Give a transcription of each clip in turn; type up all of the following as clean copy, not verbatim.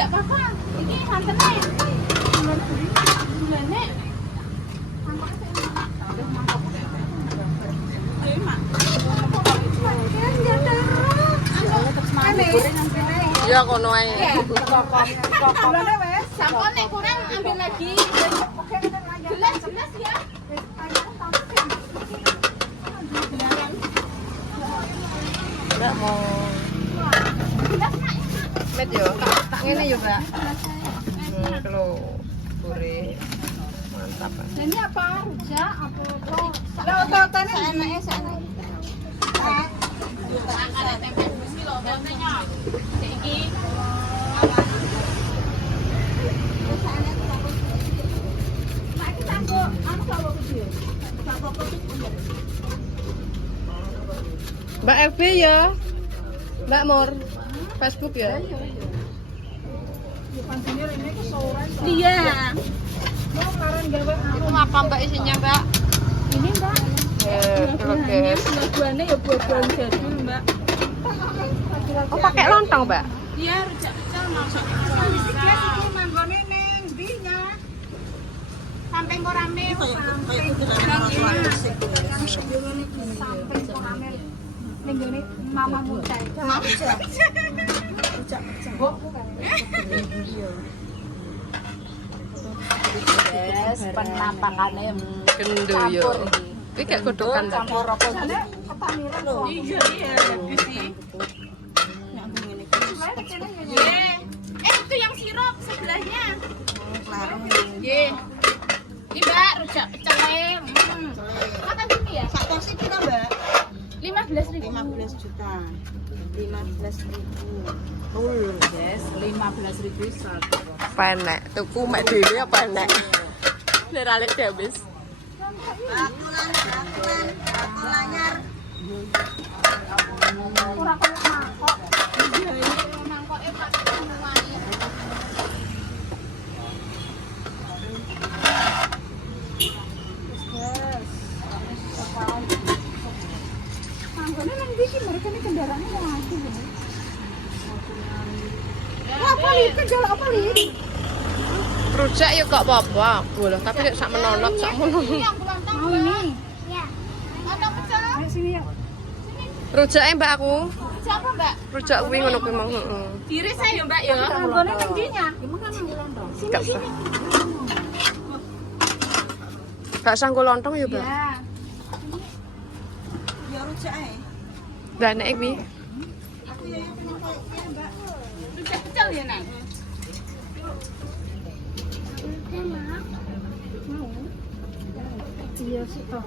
Tidak apa-apa. Ini santannya. Bulannya. Ya kono ae. Bulannya wes. Sampone kurang ambil lagi. Jelas ya. Mbak mau met yo, tak ngene yo, Mbak. Kalau gurih mantap. Ini apa? Rujak apa? Lah otot-otane seenake. Ada tempe gusi lho, tempenya. Iki. Mbak FB ya, Mbak Mor, Facebook ya. Iya. Itu apa Mbak isinya Mbak? Ini Mbak. Oke. Buah-buahnya ya buah-buahan jadul Mbak. Oh pakai lontong Mbak? Iya, rujak pecel maksudnya. Iki manggone ning ndinya. Sampai kok rame sampai kok rame. Ning gone Mama Mucai. Rujak pecel. Yes, penampakannya Gendho yo. Iki kayak godokan ta. campur apa iki? Ketamiran lho. Iya, bagus sih. Itu yang sirup sebelahnya. Nggih. Ini Mbak, rujak pecel. Makan ini ya? Sak porsi pira, Mbak? 15.000. 15 juta. 15.000. Oh, yes, 15.000 satu. Penek, tuku mek dhewe apa enek? Nek ra lek habis. Akulan. Lanyar. Ora koyo mangkok. Iya, ini mangkoke pakai semuanya. Manggone nang ndi ki mereka ini kendaraannya mau maju lho. Apa li? Kejar apa li? Rujak yo kok apa-apa, boleh tapi nek sak menonot sak mono. Mau ini? Iya. Ada pecel? Ayo sini yuk. Rujake Mbak aku. Siapa Mbak? Rujak kuwi ngono kuwi mang, heeh. Diri saya ya Mbak ya. Manggone nang ndinya? Sini sini. Gak sanggo lontong yo, Mbak. Ya. Ya rujak ae. Lah nek iki Aku ya pengen koyo Mbak. Rujak pecel ya Nang? Iya, stok.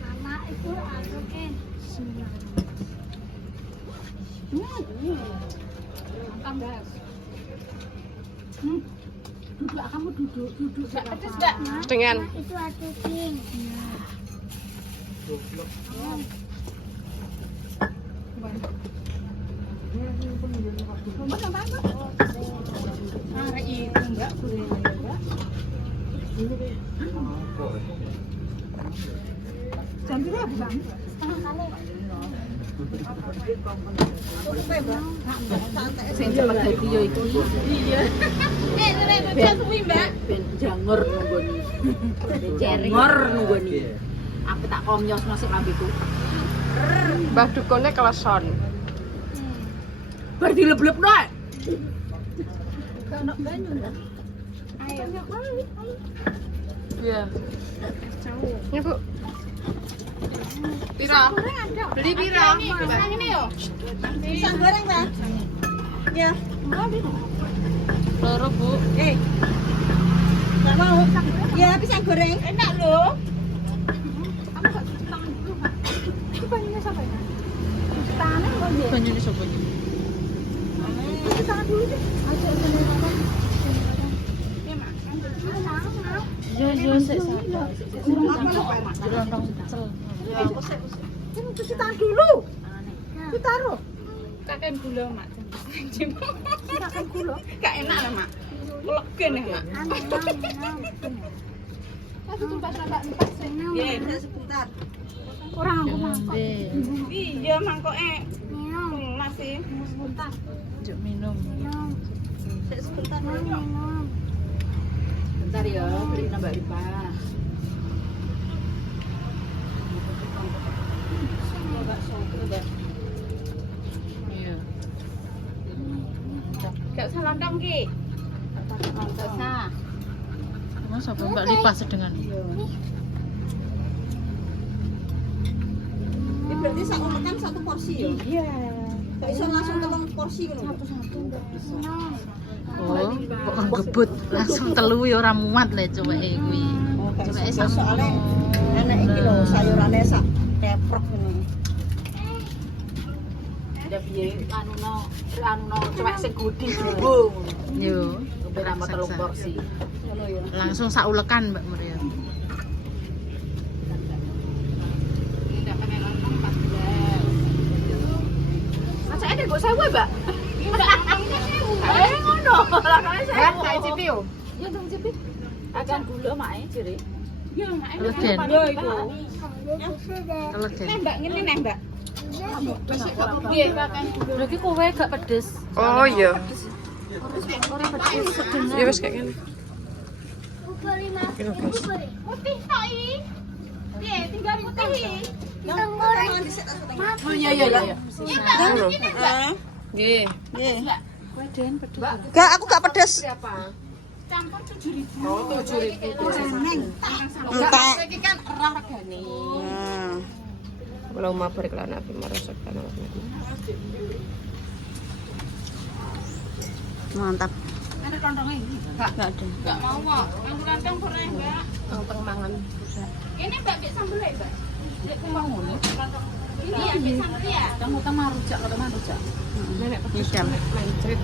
Mama itu masukin. Tambah. Duduk, kamu duduk. Gak pedes, Mbak? dengan Itu masukin. Hari itu Mbak, Mbak. Jam berapa Bang? Setengah kali. Sing cepet dadi yo iki. Iya. Nek rujak suwi Mbak. Ben jangor nunggoni. Jangor nunggoni. Aku tak komyos masuk lambeku. Mbah dukune kleson. Bar dileb-leb nek. Ono banyu Mbak. Ayo. Iya. Ini Bu. Pira? Beli pira? Ini yo. Pisang goreng, Mbak. Ya. Loro, Bu. Enggak mau. Ya, pisang goreng. Enak loh. Kamu gak cuci tangan dulu, Pak. Itu banyunya sampai ya? Cuci tangannya kok dia? Banyune sapa iki? Cuci tangan dulu deh. Aja sini Pak. Ya, Mak. Cuci tangan. Yo sik Lontong pecel. Kan cuci tangan dulu. Itu taruh. Kakek gula, Mak. Kakek gula. Gak enak lah, Mak. Legen ya, Mak. Aku tumbas Mbak entas sing. Ya, sebentar. Orang aku mangkok. Iya, mangkoke. Mas sih. Sebentar. Juk minum. Sebentar. Bentar ya, beli nambah Ripa. Iya. Gak usah lontong ki. Gak usah. Masa Mbak lipas sedengan. Ini berarti sak makan satu porsi ya? Iya. Gak bisa langsung telung porsi kan? Satu-satu. Oh, kok ngebut langsung telu ya ora muat le coweke kuwi. Coweke sak soalnya enak iki lho sayurane sak teprok ngene. Ada biaya anu no cewek sing gudi jumbo. yo. Ora mau telung porsi. Ngono ya. Langsung sak ulekan Mbak Maria. Tidak pakai lontong 14. Masa ada gak sewa, Mbak? Iya, Mbak. Ngono. Lakane sewa. Kayak cipi yo. Ya dong cipi. Akan gula mae jere. Ya, Mak. Legen. Yo iku. Legen. Mbak, ngene nih, Mbak. Piye makan gula? Lagi kowe gak pedes. Oh iya. Ya wis kayak gini. Putih tok iki. Piye, tinggal putih. Oh iya iya iya. Nggih. Gak, aku gak pedes. Campur 7.000. Oh 7.000. Entek. Iki kan ora regane. Kalau mau berkelana api meresap kan. Mantap. Ada lontongnya ini. Gak ada. Enggak mau kok. Aku lontong pernah, Mbak. Lontong mangan. Ini Mbak bik sambel ya, Mbak. Dek mau ngono. Ini ya bik sambel ya. Kamu utama rujak, utama rujak. Nenek Ngidam. mencrit.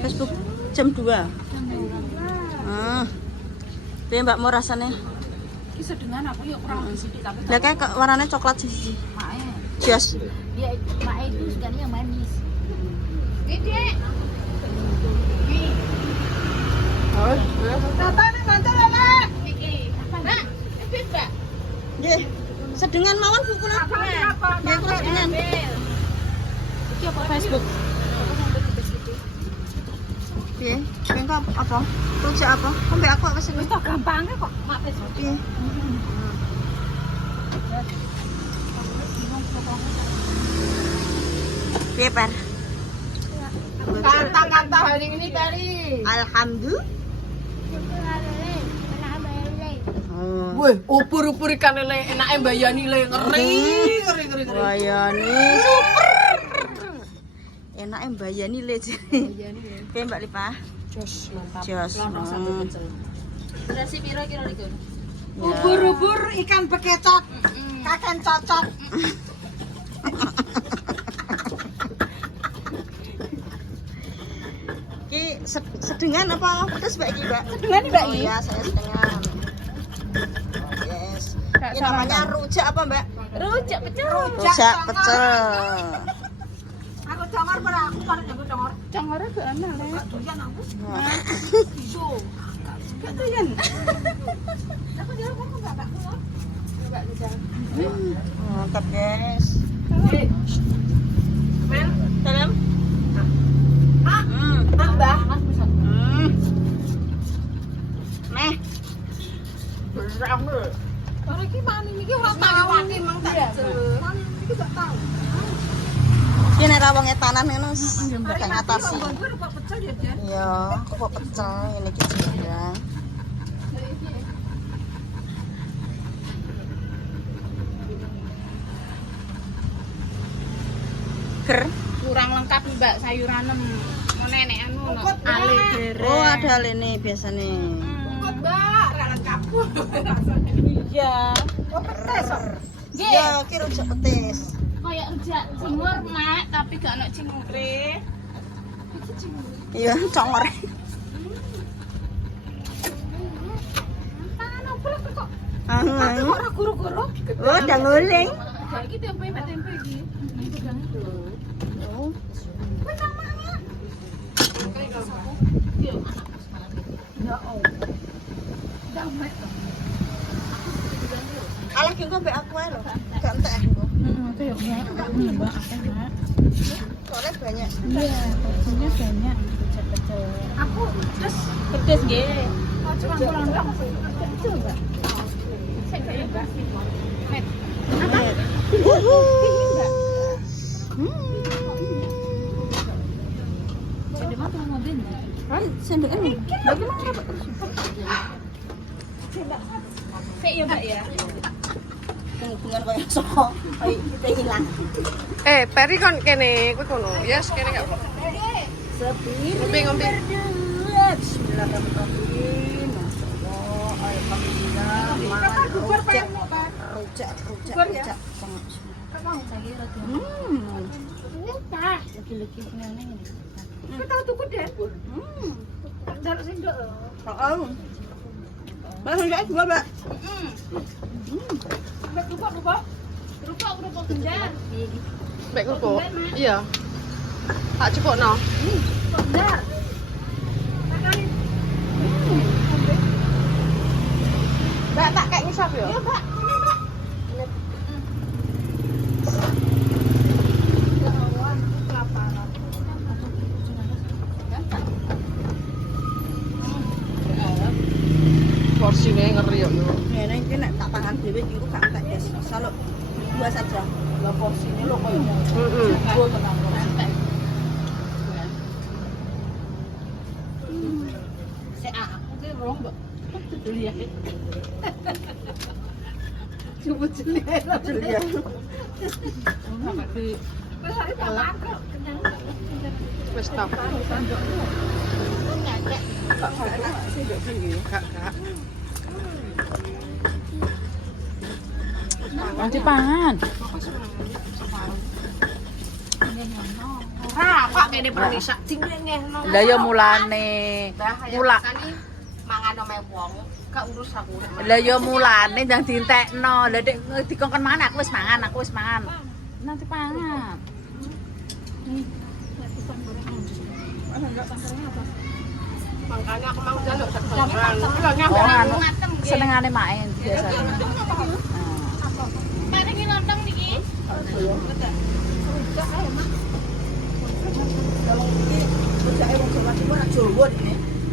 Facebook jam 2. Piye Mbak mau rasane? Iki sedengan aku ya kurang disithik tapi Lah kayak warnanya coklat sih. mae. Jos. Dia mae itu sukanya yang manis. Ini. Tatane mantul Mbak. Iki. Mbak, ini Mbak. Nggih. Sedengan mawon Bu kula. Nggih kula sedengan. Iki apa Facebook? Piye? Engko apa? Rujak apa? Mbak aku apa sih? Wis kok gampangnya kok mak Facebook. Piye? Piye, Par? Kata-kata hari ini Peri. Alhamdulillah. Oh. Wih, upur-upur ikan lele enake mbayani le ngeri. Bayani super. Enake mbayani le. Piye Mbak Lipa? Jos mantap. Jos. Berasi piro kira iki? Ubur-ubur ikan bekecot. Kaken cocok. Ki sedengan apa pedes Mbak iki, Mbak? Sedengan Mbak iki. Iya, saya sedengan. Yes. Ini namanya rujak apa, Mbak? Rujak pecel. Rujak pecel. Aku congor ora aku parek aku congor. Congore gak ana, Lek. Doyan aku. Iso. Katuyan. Aku jalan kok enggak kulo. Enggak jalan. Mantap, guys. Mel, Dalam. tambah. Nih. Beramel. Ora iki mani iki ora Tahu iki mang tak jel. Mani iki gak tahu. Iki nek ra wong etanan ngono gak ngatasi. Iya, kok pecel ini iki juga. Ger. Kurang lengkap Mbak sayuranem. Mau nenek anu ale dere. Oh, ada lene biasane. Kok Mbak, ra lengkap. Iya. Oh, petis. Iya, ki rujak petis. Kayak rujak cingur, Mak, tapi gak ono cingure. Iya, congor. Anu berat kok. Ora Guru-guru. Oh, udah nguling. Kayak iki tempe Mbak tempe iki. Pegang itu. Oh. Kuwi namanya. Kayak sapu. Yo, anak. Ya Allah. Damai. Alah ki engko mbek aku ae lho. Gak entek aku. Heeh, kayaknya Mbak akeh, Mak. Soalnya banyak. Iya, porsinya banyak. Kecil-kecil. Aku terus Pedes nggih. mau cuma pulang dong. Kecil enggak? Sik kaya Mbak. Met. Apa? Jadi mah tuh mobil. Kan sendok ini. Bagaimana Pak? Sik ya, Mbak ya. Hubungan koyo soko. Kita hilang. Peri kon kene, kowe kono. Yes, kene gak apa. Sepi. Ngombe. Bismillahirrahmanirrahim. Masyaallah, alhamdulillah. Rujak. Lagi-lagi ngene ini. Kau tahu tuku deh. Jaluk sendok. Heeh. Mas enggak juga, Mbak. Kerupuk genjar. Mek kerupuk. Iya. Tak cukupno. Genjar. Mbak tak kayak ngisap ya. Iya, Mbak. Porsine ngeri yo. Ngene iki nek tak tangan dhewe iki gak entek, Des. Salo dua saja. Lah porsinya lo koyo Heeh. gua tenang. Sik aku ki rong, Mbak. Dilihat. Coba jelian. Wis tak. Gak. Nanti pangan. Apa kene perisa sing ngehno. Lah ya mulane. Mula. Mangan omae wong, gak urus aku. Lah ya mulane ndang dientekno. Lah dek dikongkon mangan aku wis mangan. Nanti pangan. Makanya aku mau jaluk Oh, anu senengane main biasanya. Paringi lontong niki.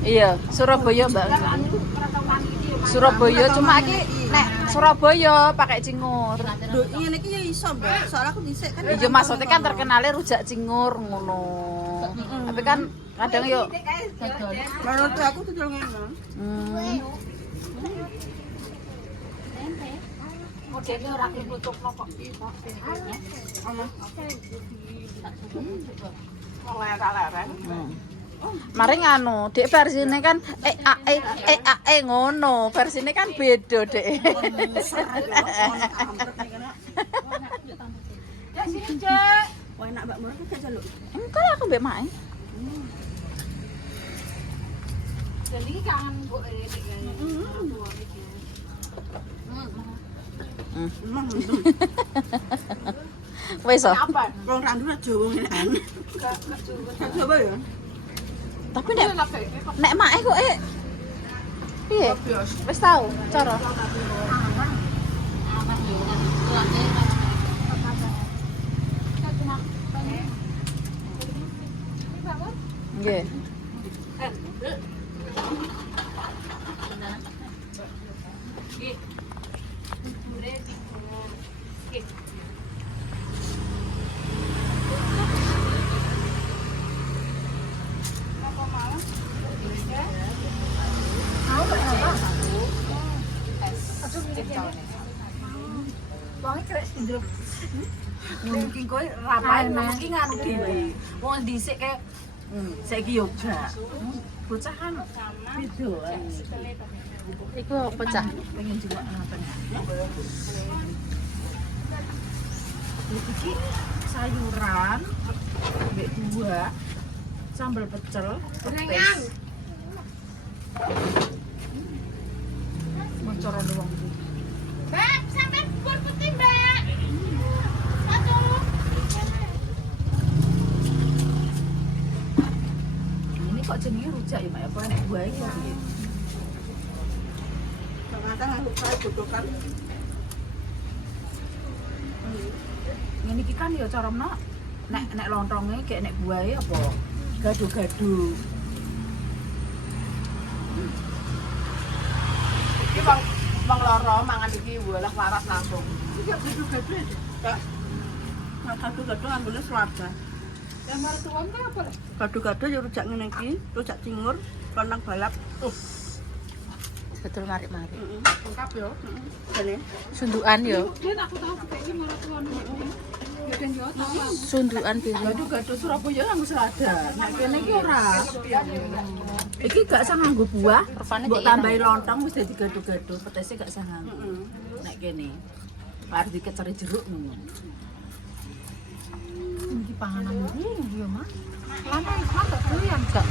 Iya, Surabaya, Mbak. Surabaya cuma iki nek Surabaya pakai cingur. Ngene iki ya iso, Mbak. Soalnya aku dhisik kan. Iya maksudnya kan terkenalnya rujak cingur ngono. Tapi kan kadang yo Menurut aku tuh ngene. Modele ora ditutupno kok. Mari nganu, dek versine kan ngono. Versine kan beda, Dek. Ya sini, Cek. Wah, enak Mbak Murah gak jaluk. Engko aku mbek mae. Jadi kangen Bu Wis oh. Wong randu ra Jawa ngene. Gak Jawa ya. Tapi nek mae kok piye? Wis tau cara. Nggih. Mungkin kowe rapain mungkin nganu dhewe. Wong dhisik kayak saiki yo gak. Bocah kan beda. Iku apa cah? Pengen juga ngapain. Iki sayuran mbek buah sambal pecel gorengan. Mocoran wong iki. Mbak, sampai bubur putih, Mbak. Satu. Ini kok jenenge rujak ya, Mbak? Apa enek buah iki piye? Ternyata nganggo kae godokan. iki kan ya carane nek lontonge kayak nek buahe apa gado-gado. Iki wong lara mangan iki walah waras langsung. Iki gado-gado ya. Kak. Nah, gado-gado ambune selada. Yang martuan kan apa? Gado-gado ya rujak ngene iki, rujak cingur, lontong balap. Betul mari-mari. Lengkap yo. Jane. Sundukan yo. Dan aku tahu kayak ini maratuan. Ya dan yo tahu. Sundukan biru. Gado-gado Surabaya nganggo selada. Nek kene iki ora. Iki gak usah nganggo buah, Rupane mbok cek tambahi lontong wis dadi gado-gado. Petese gak usah nganggo. Nek kene. Arep dikeceri jeruk ngono. Iki panganan iki yo, Mas. Lama tak doyan gak.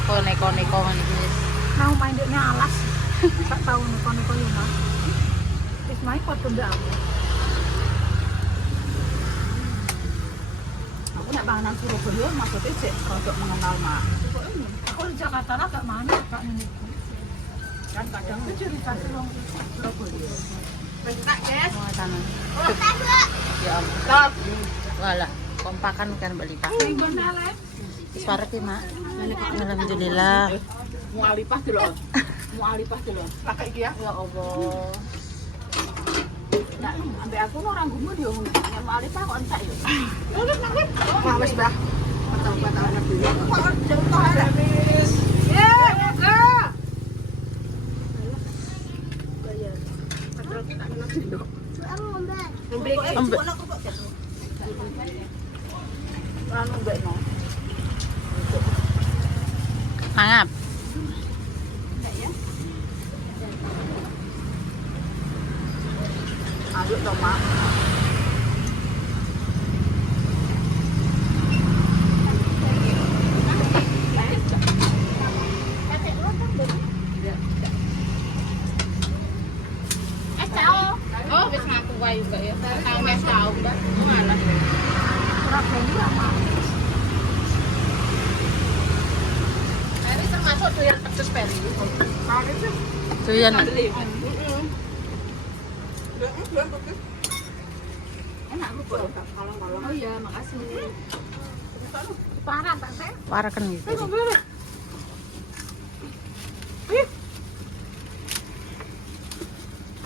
Aku neko-neko ngene iki wis. Mau main dekne alas. Tak tahu neko-neko yo, Mas. Wis main padha ndak aku. Aku nek panganan Surabaya maksudnya sik rodok mengenal mak. Aku di Jakarta lah gak mana Kak ngene. Kan kadang cerita wong Surabaya. Wis tak, Des. Oh, sana. Ya ampun. Walah, kompakan kan balita. Minggu nale. Wis parek ki, Mak. Alhamdulillah. Mualipah delok. Mualipah delok. Pakai iki ya. Ya Allah. Nah, ambek aku orang gumun yo ngono. Nek mualipah kok entek yo. Wah, wis, Mbah. Batal-batalnya dulu. Kok jauh ta wis. Ye, buka. Ambek. Anu mbek no. Mangap. Ayo dong, Mak. Es tao. Oh, wis ngaku wae kok ya. Tahu mes tao, Mbak. Malah. Surabaya sama. Ini termasuk doyan pedes peri. Doyan. Enak lu kok kalong-kalong. Oh iya, makasih. Parah tak saya? Parah kan gitu.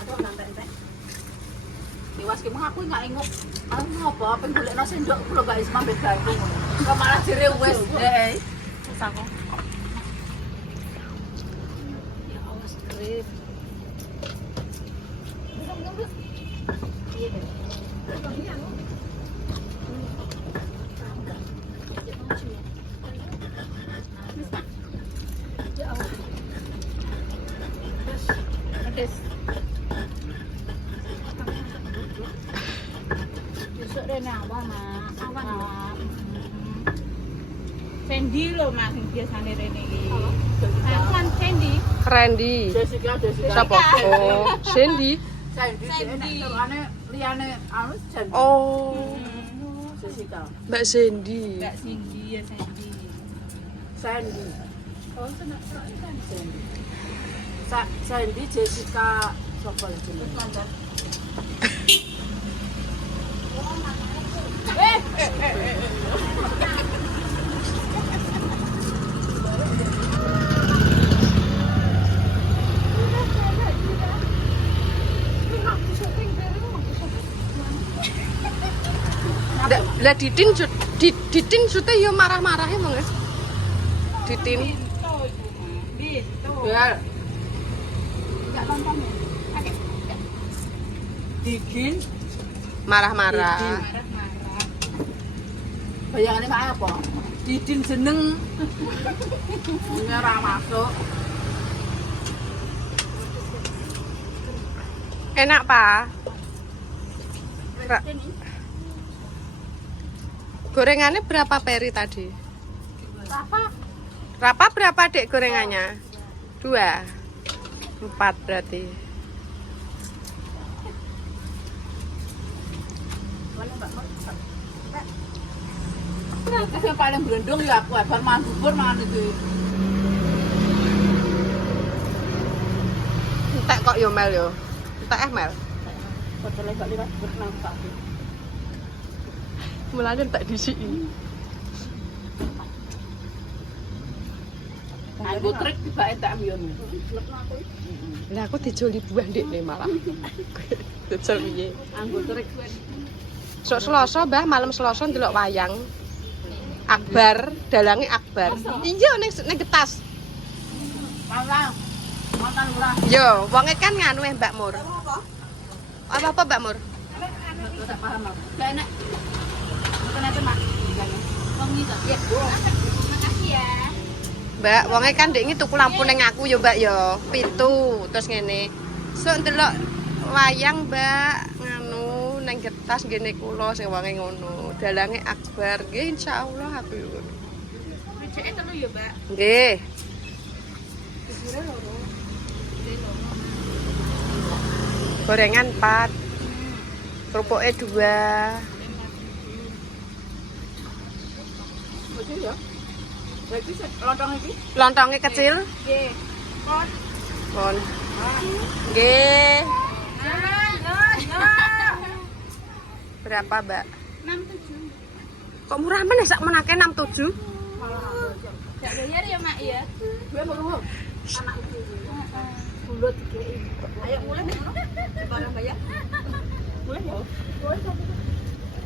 Aduh, nanti. Iwas ki mah aku nggak ingok. Aku ngopo pengen golekno sendok kula gak iso mambet gawe. Kok malah jere wis deh. Wis aku. Ya awas grip. Pedes. Besok rene awan, Mak. Awan. Sandy lho, Mas, sing biasane rene iki. Aku kan Sandy. Randy. Jessica. Siapa? Oh, Sandy. Sandy. Ane liyane anu Sandy. Oh, Jessica. Mbak Sandy. Enggak Cindy ya Sandy. Sandy. Oh, senang Sandy. Sandy Jessica sapa lagi? Lah Ditin sute yo marah-marah emang ya. Ditin. Bel. Enggak tonton ya. Didin Marah-marah. bayangannya mak apa? Didin jeneng. Ini ora masuk. Enak, Pak. Gorengannya berapa peri tadi? Berapa berapa Dek gorengannya? 2. 4 berarti. Yang paling berendung ya aku, bar mangan bubur mangan itu. Entek kok yo Mel yo. Entek Mel. Betul gak liwat berenang Pak. Mulane tak disiki. Aku trek tibake tak ambion. Lah aku dijoli buah ndekne malah. Dijol piye? Anggo trek Sok Selasa, Mbah, malam Selasa ndelok wayang. Akbar, dalange Akbar. Iya ning getas. malah. Makan murah. Yo, wonge kan nganu Mbak Mur. Apa Mbak Mur? Tak paham aku. Gak enak. Makan aja, Mak. Wangi tak? Ya. Makasih ya. Mbak, wonge kan ndek iki tuku lampu ning aku yo, Mbak yo. 7 terus ngene. Sok ndelok wayang, Mbak, nganu ning getas ngene kula sing wonge ngono. Dalange Akbar. Nggih insyaallah aku yo. Rejeke telu ya, Mbak. Nggih. Gorengan 4. Kerupuknya 2. Oke ya. Berarti lontong iki? Lontongnya kecil. Nggih. Kon. Kon. Nggih. Berapa, Mbak? 67. Kok murah meneh sak menake 67? Gak bayar ya, Mak ya? Gue mau. Anak itu. Bulut iki. Ayo mulai nih. Barang bayar. Mulai ya.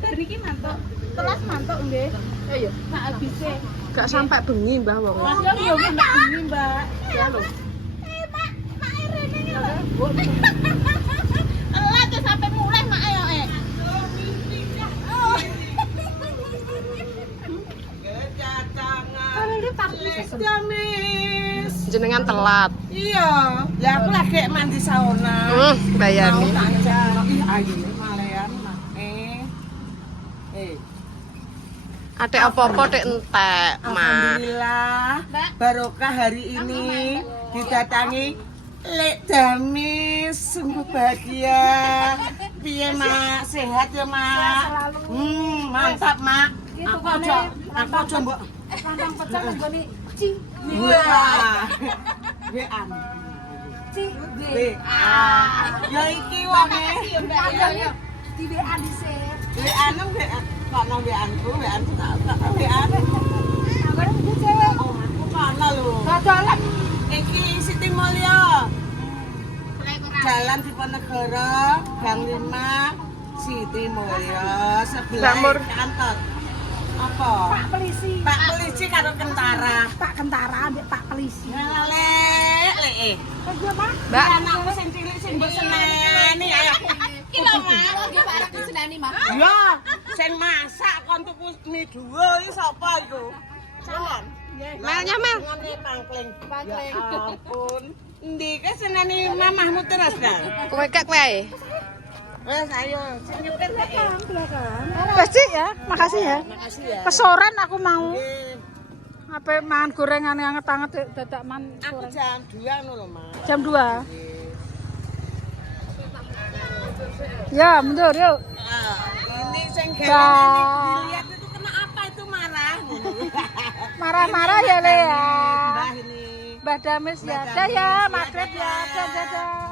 Bar niki mantuk. Telas mantuk nggih. Ayo. Mak habise. Gak sampai bengi, Mbah wong. Langsung yo ndak ini, Mbak. Ya lho. Mak rene ya. Telat ya sampai mulai Mak ayo Jenengan telat. Iya, lah aku lagi mandi sauna. Bayani. Ih, ayo malean mak. Adek apa-apa dek entek, Mak. Alhamdulillah, barokah hari ini didatangi Lek Damis, sungguh bahagia. Piye Mak, sehat ya Mak? Mantap Mak. Aku aja mbok Kandang pecel nggone Ci. wah. Wean. Ci. Ya iki wonge. Ayo. Di WA dhisik. Wean kok nang weanku, weanku tak wean. Sabar iki cewek. Oh, aku kana lho. Dodolan. Iki Siti Mulya. Jalan Diponegoro, Gang 5, Siti Mulya, sebelah Mbak Mur. kantor. Apa? Pak Polisi. Pak Polisi karo Kentara. Pak Kentara ambek Pak Polisi. Lek. Iya, Pak. Mbak, Anakku sing cilik sing mbok seneni ayo. Ki lho, Mak. Nggih, Pak arep diseneni, Mak. Ya, sing masak kon tuku mie dhuwur iki sapa iku? Calon. Melnya Mel. Ngene pangkling. Ya ampun. Ndi ke seneni mamahmu terus ta? Kowe kek kowe ae. Wes ayo, sing nyetir iki. Pasti ya, makasih ya. Makasih ya. Pesoran aku mau. Nggih. Apa mangan gorengan yang anget-anget dadak man Aku goreng. jam 2 ngono lho, Mas. Jam 2. Ya, mundur yuk. Ini sing Bah. gawe dilihat itu kena apa itu marah. Marah-marah ya, Le ya. Mbah ini. Mbak Damis ya. Dah ya, maghrib ya. Dadah.